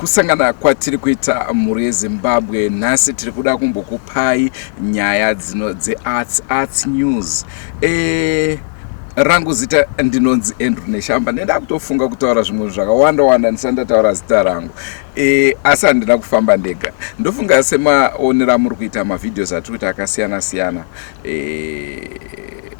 kusangana kwatiri kuita mhuri yeZimbabwe. Nhasi tiri kuda kumbokupai nyaya dzearts news. Rangu zita ndinonzi Andrew Neshamba. Ndenda kutofunga kutaura zvimwe zvakawanda ndisandataura zita rangu. Asi handina kufamba ndega. Ndofunga semaonera muri kuita mavhidhios atiri kuita akasiyana-siyana.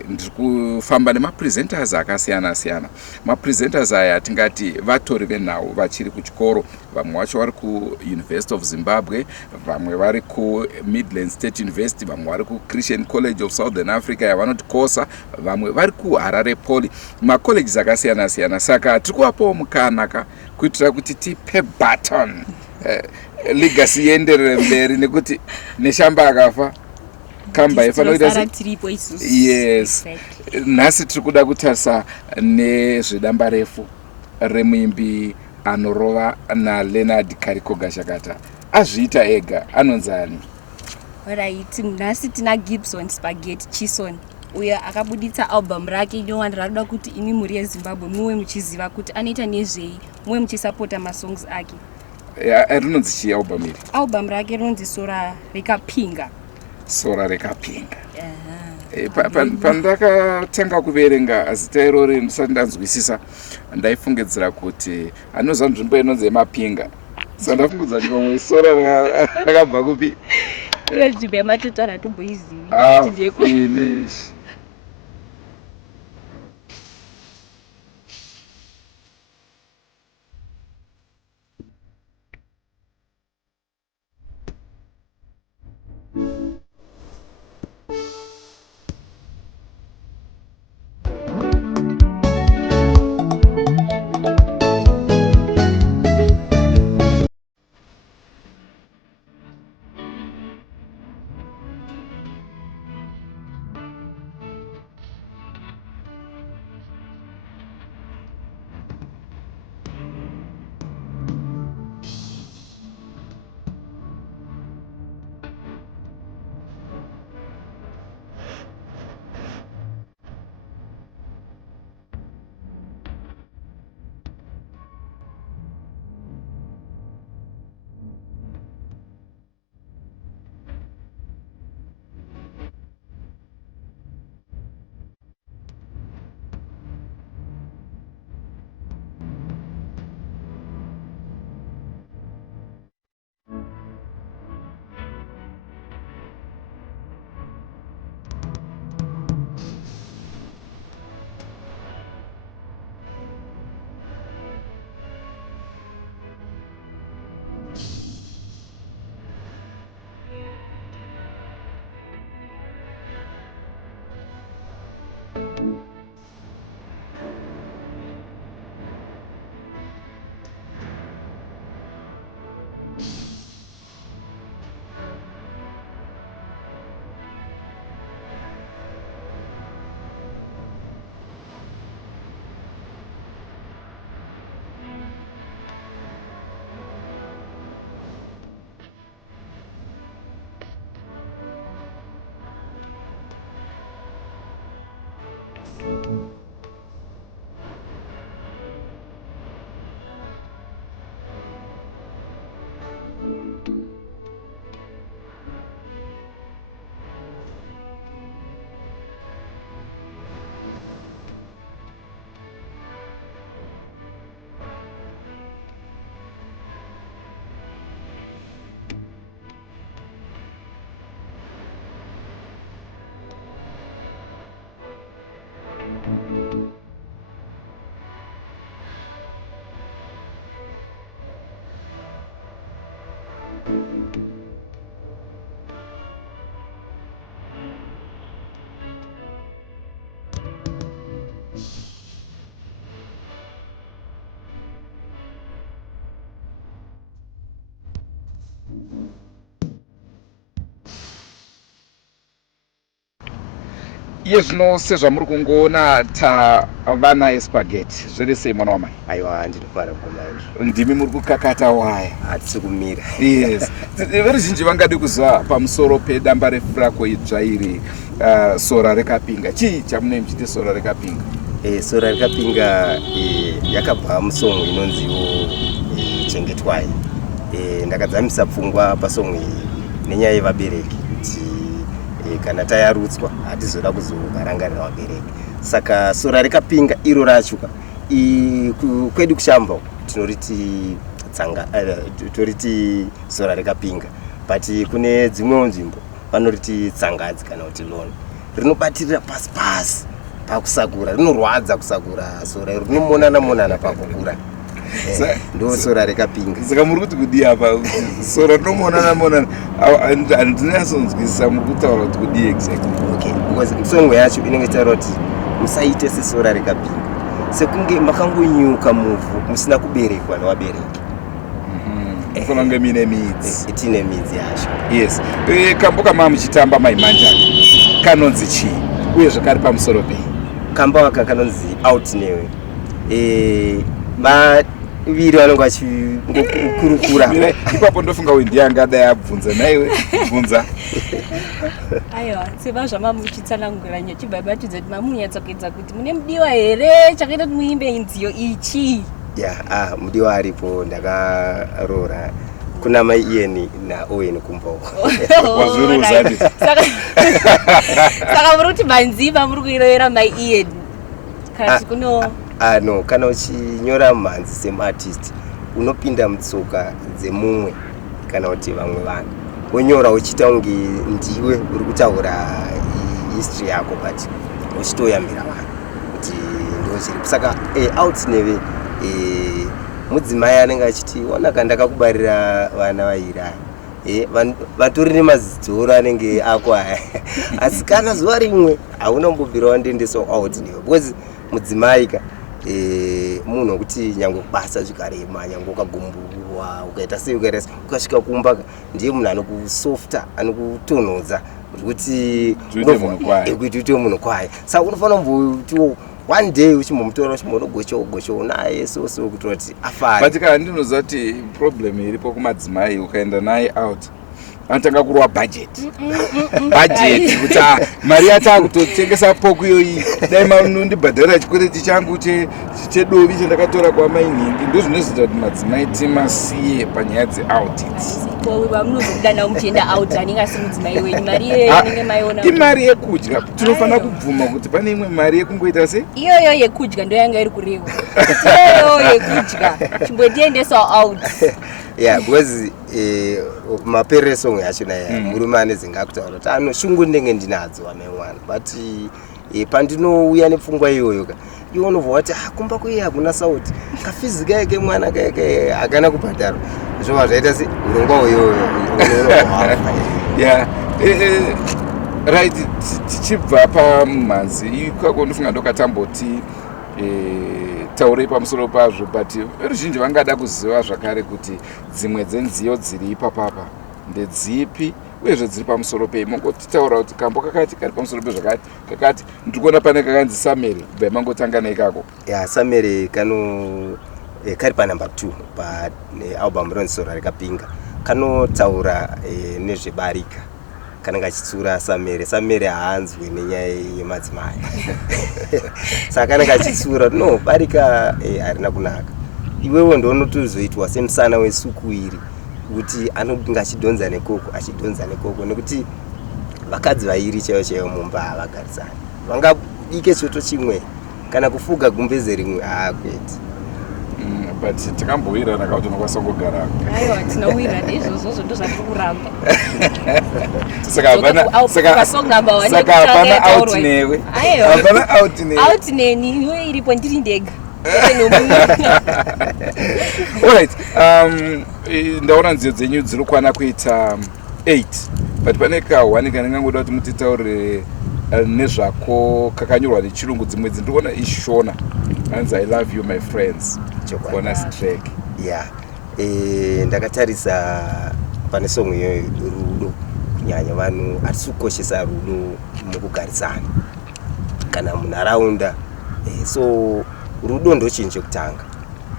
Ndiri kufamba nemapresenters akasiyana-siyana. Mapresenters aya tingati vatori venhau vachiri kuchikoro. Vamwe vacho vari kuUniversity of Zimbabwe, vamwe vari kuMidland State University, vamwe vari kuChristian College of Southern Africa yavanoti KOSA, vamwe vari kuHarare Poly, macolleges akasiyana-siyana. Saka tiri kuvapawo mukanaka kuitira kuti tipe baton legacy ienderere mberi, nekuti Neshamba akafa kamba ifanoita yes. Nhasi tiri kuda kutarisa nezvedamba refu remuimbi anorova naLeonard Karikoga Shakata. Azviita ega, anonzani? Alright, nhasi tina Gibson Spaghetti Chison uyo akabuditsa album rake inowanda rakuda kuti ini mhuri yeZimbabwe muwe muchiziva kuti anoita nezvei, muwe muchisapota masongs ake. Rinonzi chii album iri? Album rake rinonzi Sora Rekapinga. Sora Rekapinga. Pandakatanga kuverenga zita irori ndisati ndanzwisisa, ndaifungidzira kuti anoza nzvimbo inonzi yemapinga. Saka ndafungidza kuti pamwe sora rakabva kupi? Nzvimbo yematoto hatomboizivi. Iye zvino sezvamuri kungoona tavana espageti zviri sei mwana wamai? Aiwa, ndinofara kuona ndimi muri kukakata waya hatisi kumira. Yes. Veruzhinji vangadi kuziva pamusoro pedamba refu rako idzva iri Sora Rekapinga. Chii chamunenge muchiti Sora Rekapinga? Sora Rekapinga yakabva musongo inonziwo chengetwai. Ndakadzamisa pfungwa pasongwe iyi nenyaya yevabereki kuti kana tayarutswa hatizoda kuzovarangarira vabereki. Saka sora rekapinga iro racho kwedu kushamba tinoriti tsanga toriti sora rekapinga, but kune dzimwewo nzvimbo vanoriti tsangadzi kana kuti loni. Rinobatirira pasi pakusakura, rinorwadza kusakura sora iro, rinomonana pakukura. Ndo sora rekapinga. Saka muri kuti kudii apa sora rinomonana handinasonzwisisa muri kutaura kuti kudii exactly. Okay, because misongo yacho inenge taura kuti musaite sesora rekapinga, sekunge makangonyuka muvhu musina kuberekwa nevabereki. Kufana kunge mine midzi. Tine midzi yacho. Yes. Kambo kama muchitamba Maimanjani kanonzi chii uye zvakari pamusoro pei? Kamba waka kanonzi out newe. Viri vanonga vachikurukura. Ipapo ndofunga kuti ndiye angadai abvunza, naiwe bvunza. Aiwa, seva zvamamuchitsanangura chibva batidza kuti mamunyatsa kuedza kuti mune mudiwa here chakaita kuti muimbe nziyo ichi. Mudiwa aripo, ndakarora kuna mai Ian naOwen kumboko. Wazviruza. Saka muri kuti manziva muri kuirovera mai Ian. Kasi kuno no, kana uchinyora mhanzi semuartist unopinda mutsoka dzemumwe kana kuti vamwe vanhu wonyora uchiita unge ndiwe uri kutaura history yako, but uchitoyambira vanhu kuti ndochiri. Saka out neve mudzimai anenge achiti onaka ndakakubarira vana vaira, vatori nemazidzoro anenge ako aya, asi kana zuva rimwe haunambobvirawo ndiendesawo out neve, because mudzimai ka munhu wekuti nyange kubasa zvikarema, nyange ukagumburwa ukaita sei ukaita ukasvika kumba ndiye munhu anokusofta, anokutonhodza kuti uite munhu kwaye. Saka unofanira kumbotiwo one day uchimbomutora uchimboona gosho naye so kutora kuti afare. But kana ndinoziva kuti problem iripo kumadzimai ukaenda naye out anotanga kurwa budget kuti mari yacho akutotengesa poku iyoyi, dai manondibhadharira chikwereti changu chedovi chandakatora kwamai Nhindi. Ndo zvinozoita kuti madzimai timasiye panyaya dzeout idzi. Vamunozodana muchienda out anenge asi mudzimai wenyu, mari inenge maiona imari yekudya. Tinofanira kubvuma kuti pane imwe mari yekungoita se iyoyo yekudya ndo yanga iri kurewa. Iyoyo yekudya chimbotiendesawo out. Because maperere song yacho naye murume anezinga kutaura kuti shungu ndenge ndinadzo vamai mwana, but pandinouya nepfungwa iyoyo iwo unovhwa kuti kumba kuiye hakuna sauti, kafizika yake mwana kake hakana kubhadharwa, zvova zvaita se urongwa iyoyo. Right, tichibva pamhanzi ikako ndofunga ndokatamboti taurei pamusoro pazvo, but ruzhinji vangada kuziva zvakare kuti dzimwe dzenziyo dziri ipapapa ndedzipi uyezve dziri pamusoro pei. Mongotitaura kuti kambo kakati kari pamusoro pezvakati kakati. Ndiri kuona pane kakanzi Samere, kubva mangotanga neikako. Samere kari panumber 2 paalbum ronzi sora rekapinga, kanotaura nezvebarika. Kana kachitsura Samere haanzwi nenyaya yemadzimai. Saka kana kachitsura no barika harina kunaka. Iwewo ndoonotozoitwa semusana wesukuiri kuti anonga achidhonza nekoko nekuti vakadzi vairi chaivo mumba havagarisani, vangabike choto chimwe kana kufuga gumbeze rimwe kwete. But tikambowirirana kuti unokwanisa kugara. Aiwa, tinowirana izvozvo ndo zvatiri kuramba. Saka hapana out newe. Hapana out newe. Out neni iwe iripo ndiri ndega. Alright, ndaona nziyo dzenyu dziri kwana kuita 8, but pane kahwani kanengangoda kuti mutitaurire nezvako kakanyorwa nechirungu, dzimwe dzindikuona ishona, anzi I love you my friends, bonus track. Ndakatarisa pane song iyoyo rudo, kunyanya vanhu hatisi kukoshesa rudo mukugarisana kana munharaunda. So rudo ndochinhu chekutanga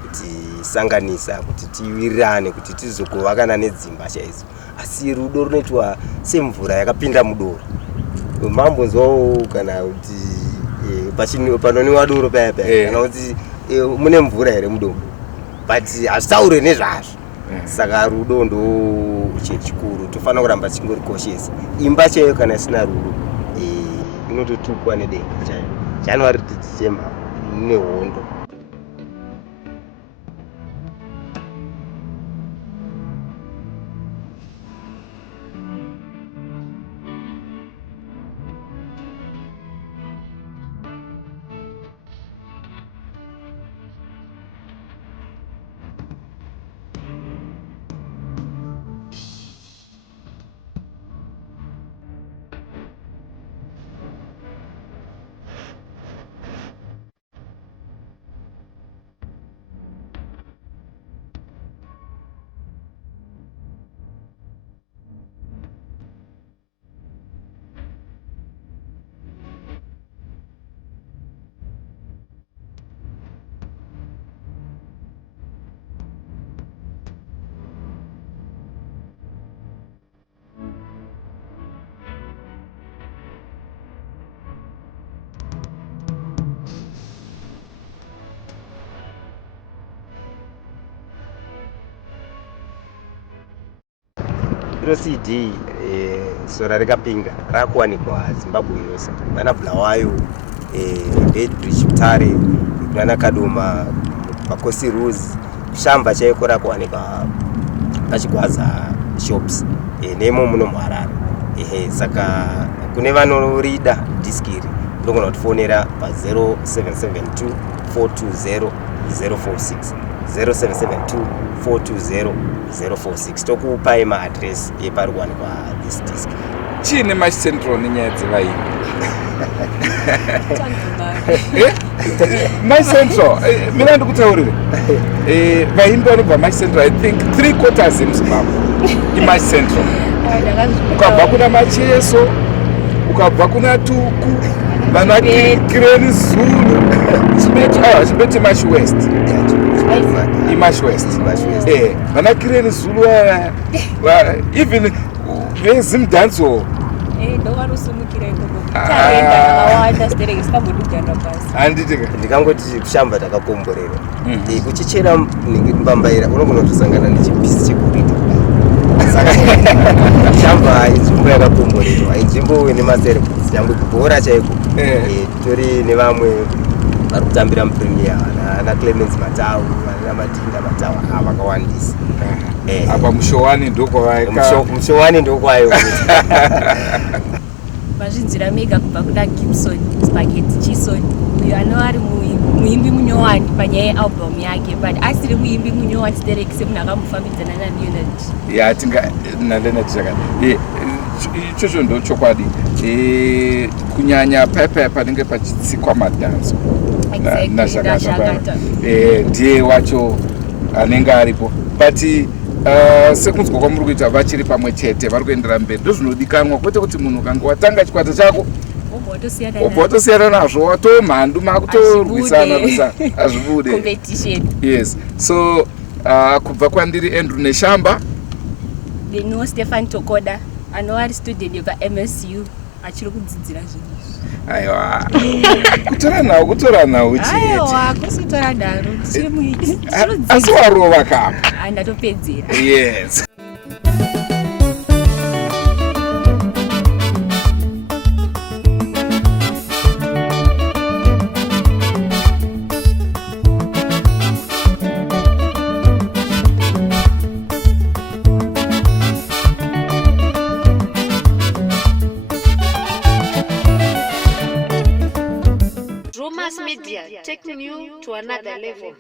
kuti sanganisa, kuti tiwirirane, kuti tizogovakana nedzimba chaidzo. Asi rudo runoitwa semvura yakapinda mudoro. Mambonzwawo kana kuti panoniwa doro paya kana kuti mune mvura here mudombo. but hazvitaure nezvazvo. Saka rudo ndo chikuru, tofanira kuramba chingori cautious. Imba chaiyo kana isina rudo inototukwa nedenga chaiyo. January to December nehondo. Iro CD sora rekapinga rakuwanikwa Zimbabwe yose. Vana Bulawayo, Bedbridge, Mutare, vana Kadoma, Makosi Rose, Shamba chaiko rakuwanikwa pachigwaza shops nemo muno muHarare. Saka kune vanorida diski iri ndogona kutifonera pa 0772 420 046 0772 420 046 tokupai maadresi epari kuwanikwa this disk. Chini MyCentral nenyaya dzevaimbi? MyCentral mina ndikutaurire vaimbi vanobva MyCentral, I think 3/4 yemuZimbabwe iMyCentral. Ukabva kuna Macheso, ukabva kuna Tuku, vana Kireni Zulu, Chibeti Mash West. Imash West. Vana Kireni Zulu, even vezimdanso. Ndikangoti kushamba takakomborera. Kuchichera mbambaira unogona kutosangana nechipisi chekurita. Saka shamba inzvimbo yakakomborerwa, inzvimbo ine macerebrity, nyangwe kubhora chaiko. Tori nevamwe vari kutambira muPremier, vana Clemens Matau, vana Matinda Matau, vakawandisa. Apa Mushowani Mushowani ndokwayo. Mazvinzira mega kubva kuna Gibson Spaghetti Chisoni, uyo anova ari muimbi munyowani panyaya yealbum yake, but asiri muimbi munyowani Stereki semunhu akamufambidzana naLeonard. naLeonard zvakadii ichocho ndo chokwadi. Kunyanya paipai panenge pachitsikwa madhanzo nazvakata ndiye wacho anenge aripo, but sekunzwa kwamuri kuita vachiri pamwe chete vari kuendera mberi ndozvinodikanwa, kwete kuti munhu kange watanga chikwata chako obva watosiyana nazvo watomhandu makutorwisana hazvibude. Yes, so kubva kwandiri Andrew Neshamba no Stefan Tokoda anova ari student yepaMSU achiri kudzidzira zvinhu. Aiwa, kutora nhau chete. Aiwa, kusitora nharo asi warova kapa. Ndatopedzera. Yes. Romas Media, taking you to another level.